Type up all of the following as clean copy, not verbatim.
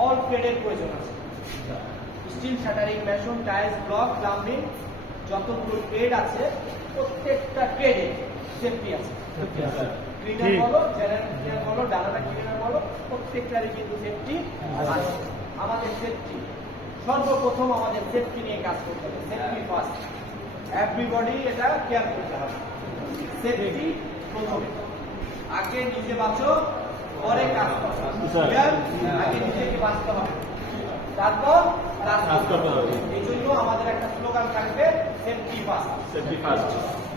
All ট্রেডের প্রয়োজন আছে। Steel, shuttering, mason, tiles, block, plumbing, যতগুলো ট্রেড আছে প্রত্যেকটা ট্রেডে সেফটি আছে। ক্লিনার বলো, জেনারেল ক্লিনার বলো, ডালাটা ক্লিনার বলো, প্রত্যেকটারই কিন্তু সেফটি আছে। আমাদের সেফটি সর্বপ্রথম আমাদের সেফটি নিয়ে কাজ করতে হবে। সেফটি ফার্স্ট, এভরিবডি এটা কেয়ার করতে হবে। সেফটি প্রথমে, আগে নিজে বাঁচো পরে কাজ করো। আগে নিজেকে বাঁচতে হবে তারপর কাজ করতে হবে। এই জন্য আমাদের একটা স্লোগান থাকবে সেফটি ফার্স্ট। Safety first.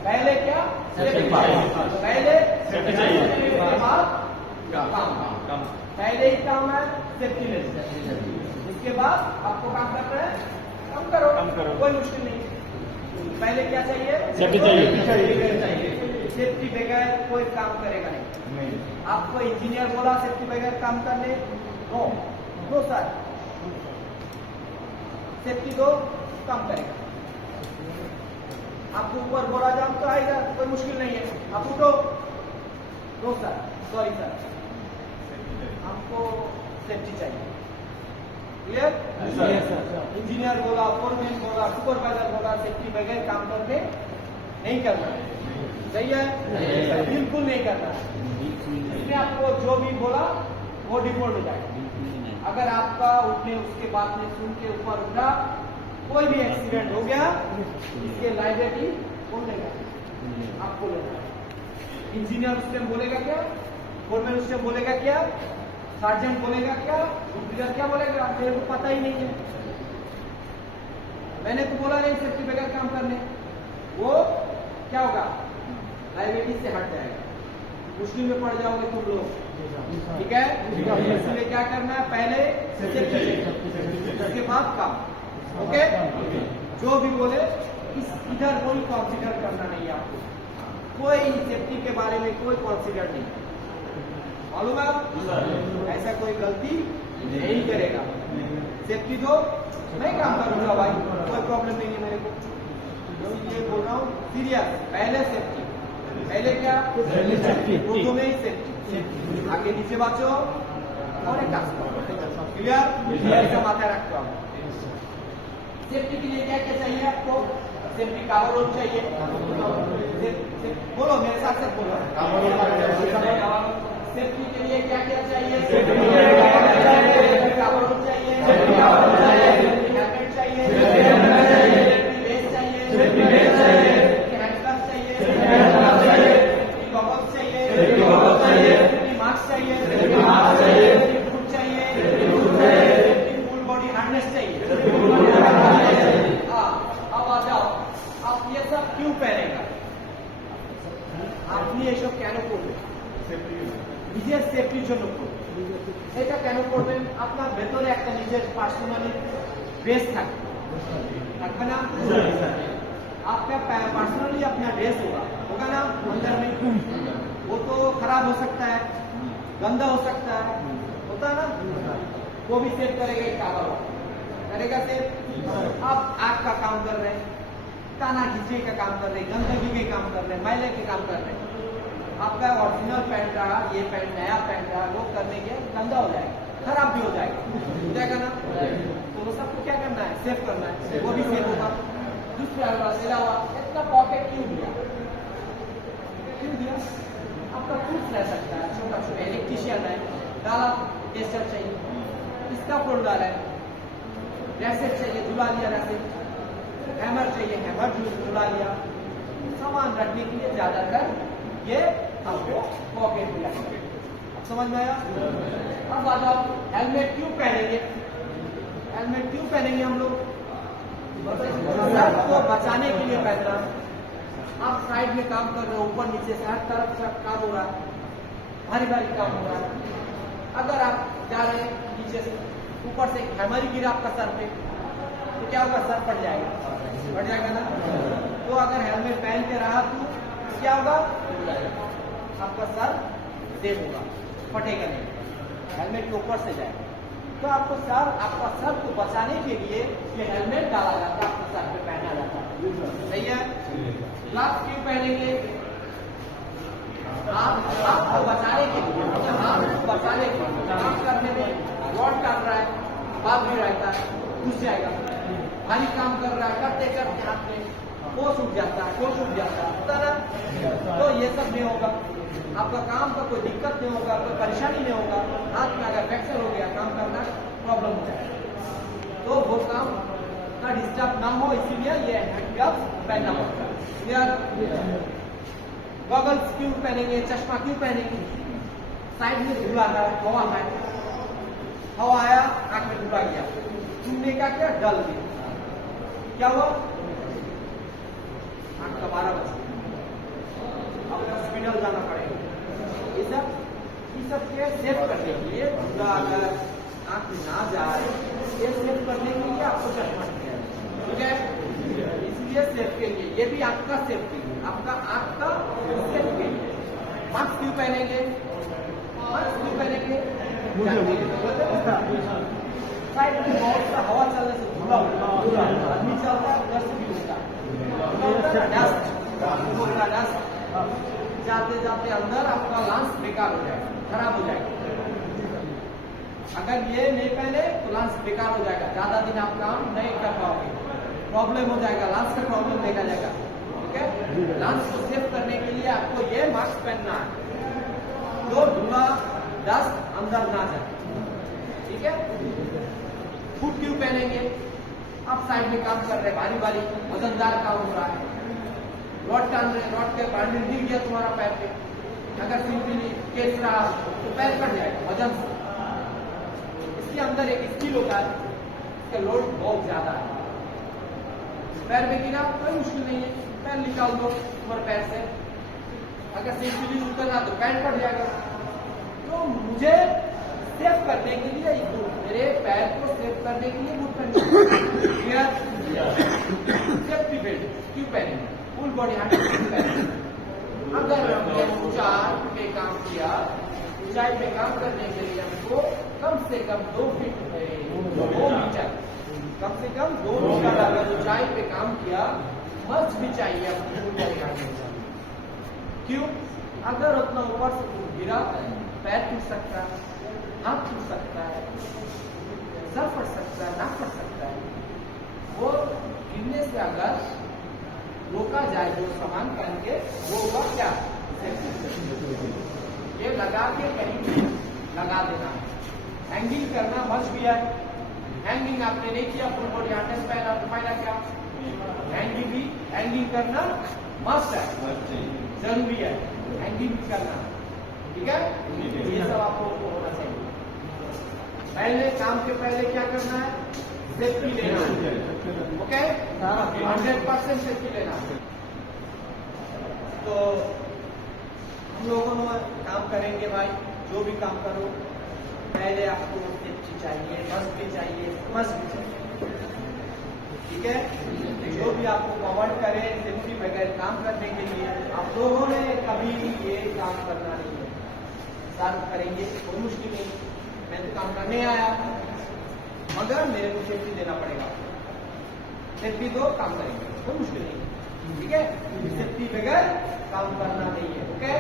पहले क्या? Safety first. पहले सेफ्टी चाहिए, उसके बाद काम। पहले ही काम है सेफ्टी लेना, उसके बाद आपको काम करना है, काम करो, कोई मुश्किल नहीं। पहले क्या चाहिए? सेफ्टी चाहिए। सेफ्टी बगैर कोई काम करेगा नहीं। आपको इंजीनियर बोला सेफ्टी बगैर काम करने, नो सर, सेफ्टी दो काम करेगा। आपको ऊपर बोला जाम तो आएगा, कोई मुश्किल नहीं है, आप उठो, नो सर, सॉरी सर, हमको सेफ्टी चाहिए। क्लियर? इंजीनियर बोला, फोरमैन बोला, सुपरवाइजर बोला, सेफ्टी बगैर काम करके नहीं करना। सही है? बिल्कुल नहीं करना। इसने आपको जो भी बोला वो डिफॉल्ट हो जाएगा। अगर आपका उठने उसके बाद में सुन के ऊपर उठा, कोई भी एक्सीडेंट हो गया, इसके लाइबिलिटी कौन लेगा? आपको लेगा। इंजीनियर उस टाइम बोलेगा क्या? फोरमैन उस टाइम बोलेगा क्या? सर्जेंट बोलेगा क्या? इंजीनियर क्या बोलेगा? मेरे को पता ही नहीं है, मैंने तो बोला नहीं सेफ्टी बगैर काम करने। वो क्या होगा? लाइबिलिटी से हट जाएगा, मुश्किल में पड़ जाओगे तुम लोग। ठीक है? इसलिए क्या करना है? पहले सेफ्टी, उसके बाद काम। ओके? जो भी बोले इधर कोई कंसीडर करना नहीं है आपको, कोई सेफ्टी के बारे में कोई कंसीडर नहीं। मालूम है? ऐसा कोई गलती नहीं करेगा। सेफ्टी दो, मैं काम करूंगा भाई, कोई प्रॉब्लम नहीं है मेरे को। इसलिए बोल रहा हूँ सीरियस, पहले सेफ्टी। पहले क्या? प्रथम ही सेफ्टी, आगे नीचे बाँचो और एक काम करो। क्लियर? ऐसा माथा रखते हो। सेफ्टी के लिए क्या क्या चाहिए आपको? सेफ्टी कवर चाहिए, बोलो मेरे साथ से बोलो। सेफ्टी के लिए क्या क्या चाहिए? कवर चाहिए, हेलमेट चाहिए, वेस्ट चाहिए, हैंडग्लव्स चाहिए, गॉगल्स चाहिए, मास्क चाहिए, बूट चाहिए, फुल बॉडी हार्नेस चाहिए। अब आ जाओ, आप ये सब क्यों पहनेगा? আপনি এসব কেন করবেন? নিজের সেফটির জন্য করবেন। এটা কেন করবেন? আপনার ভেতরে একটা নিজের পার্সোনালি ড্রেস থাকবে ना? आपका पर्सनली अपना ड्रेस होगा ना अंदर में, वो तो खराब हो सकता है, गंदा हो सकता है, होता है ना? वो भी सेव करेगा, एक कावर करेगा सेव। आप आग का काम कर रहे हैं, ताना खींचे का काम कर रहे हैं, गंदगी के काम कर रहे हैं, मैले के काम कर रहे हैं, आपका ओरिजिनल पैंट रहा, ये पैंट नया पैंट रहा, वो करने के गंदा हो जाएगा, खराब भी हो जाएगा ना? तो वो सबको क्या करना है? सेव करना है, वो भी सेव होगा। दूसरा अलावा इतना पॉकेट क्यों दिया? आपका टूल्स रह सकता है, छोटा छोटा इलेक्ट्रिशियन है, डाला टेस्टर चाहिए, इसका फोल्ड डाला है, रैसेट चाहिए, झुला लिया रैसेट, हैमर चाहिए, हैमर झुला लिया। सामान रखने के लिए ज्यादातर ये आपको पॉकेट दिया। समझ में आया? अब आ जाओ, हेलमेट क्यों पहनेंगे? हेलमेट क्यों पहनेंगे हम लोग? सर को बचाने के लिए पहनना। आप साइड में काम कर रहे हो, ऊपर नीचे से हर तरफ से काम हो रहा है, भारी भारी काम हो रहा है। अगर आप जा रहे हैं नीचे से, ऊपर से हैमर ही गिरा आपका सर पे, तो क्या होगा? सर फट जाएगा ना? तो अगर हेलमेट पहन के रहा तो क्या होगा? आपका सर सेफ होगा, फटेगा नहीं, हेलमेट के ऊपर से जाएगा। तो आपका सर को बचाने के लिए ये हेलमेट डाला जाता है, आपके सर पे पहना जाता है। सही है? ग्लव्स क्यों पहनेंगे? आपको बचाने के लिए, काम करने में रॉड काट रहा है, बात भी रहता है, घुस जाएगा। भारी काम कर रहा है, करते करते हाथ में कोस उठ जाता है, कोस उठ जाता है, पता ना? तो ये सब नहीं होगा, आपका काम का कोई दिक्कत नहीं होगा, कोई परेशानी नहीं होगा। हाथ में अगर फ्रैक्चर हो गया, काम करना प्रॉब्लम हो जाएगा, तो वो काम का डिस्टर्ब ना हो, इसीलिए ये हैंड ग्लव्स पहनना पड़ता है। गॉगल्स क्यों पहनेंगे, चश्मा क्यों पहनेंगे? साइड में धुला है, हवा है, हवा आया आंख में धुला गया, छूने का क्या डल गया, क्या हुआ? आंख का 12 बजे अब हॉस्पिटल जाना पड़ेगा। ये सब के सेव करने के लिए धुला अगर आंख में ना जाए, ये सेव करने के लिए आपको चश्मा चाहिए, ठीक है? इसलिए सेव के लिए, ये भी आंख का सेव के लिए, आपका आंख का सेव के लिए। मास्क क्यों पहनेंगे? मास्क क्यों पहनेंगे? साइड में बहुत सा हवा चलने से धुला आदमी चलता है, उधर से भी उठता है, डस्ट जाते जाते अंदर आपका लंग्स बेकार हो जाएगा, खराब हो जाएगा। अगर ये नहीं पहने तो लंग्स बेकार हो जाएगा, ज्यादा दिन आप काम नहीं कर पाओगे, प्रॉब्लम हो जाएगा, लंग्स का प्रॉब्लम देखा जाएगा, ठीक है? लंग्स को सेव करने के लिए आपको ये मास्क पहनना है, तो धुआं डस्ट अंदर ना जाए, ठीक है? फुट क्यों पहनेंगे? आप साइड में काम कर रहे हैं, भारी भारी वजनदार काम हो रहा है, रॉड टान रहे, रॉड के बांडल गिर गया तुम्हारा पैर पे, अगर सिंपली केस रहा तो पैर कट जाएगा वजन से। इसके अंदर एक स्किल होता है, इसका लोड बहुत ज्यादा है, पैर में गिरा कोई मुश्किल नहीं है, पैर निकाल दो तुम्हारे पैर से, अगर सिंपली उतरना तो पैर कट जाएगा। तो मुझे सेव करने के लिए मेरे पैर को सेव करने के लिए बूट पहनना, सेफ्टी बेल्ट क्यों पहनेंगे? फुल बॉडी 100% अगर हमने ऊंचाई पे काम किया, ऊंचाई पे काम करने के लिए हमको कम से कम 2 फीट 2 मीटर, कम से कम 2 मीटर अगर ऊंचाई पे काम किया, मस्त भी चाहिए अपनी फुल बॉडी 100%। क्यों? अगर उतना ऊपर से गिरा, पैर टूट सकता है, हाथ टूट सकता है, सर फट सकता है, नाक फट सकता है। वो गिरने से अगर रोका जाए जो सामान पहन के, वो होगा क्या? ये लगा के कहीं भी लगा देना, हैंगिंग करना मस्ट भी है। हैंगिंग आपने नहीं किया, फुल बॉडी हार्नेस पहना तो फायदा क्या? हैंगिंग करना मस्ट है, जरूरी है, हैंगिंग भी करना, ठीक है? ये सब आपको होना चाहिए। पहले काम के पहले क्या करना है? सेफ्टी लेना, ओके? 100% सेफ्टी लेना। तो हम लोगों ने काम करेंगे भाई, जो भी काम करो पहले आपको सेफ्टी चाहिए, मस्ट भी चाहिए, मस्ट भी चाहिए, ठीक है? जो भी आपको कवर्ड करे सेफ्टी बगैर काम करने के लिए, आप लोगों ने कभी ये काम करना नहीं है, साथ करेंगे कोई मुश्किल नहीं, मैं तो काम करने आया, मगर मेरे को सेफ्टी देना पड़ेगा, सेफ्टी दो काम करेंगे, कोई मुश्किल नहीं, ठीक है? सेफ्टी बगैर काम करना नहीं है, ओके?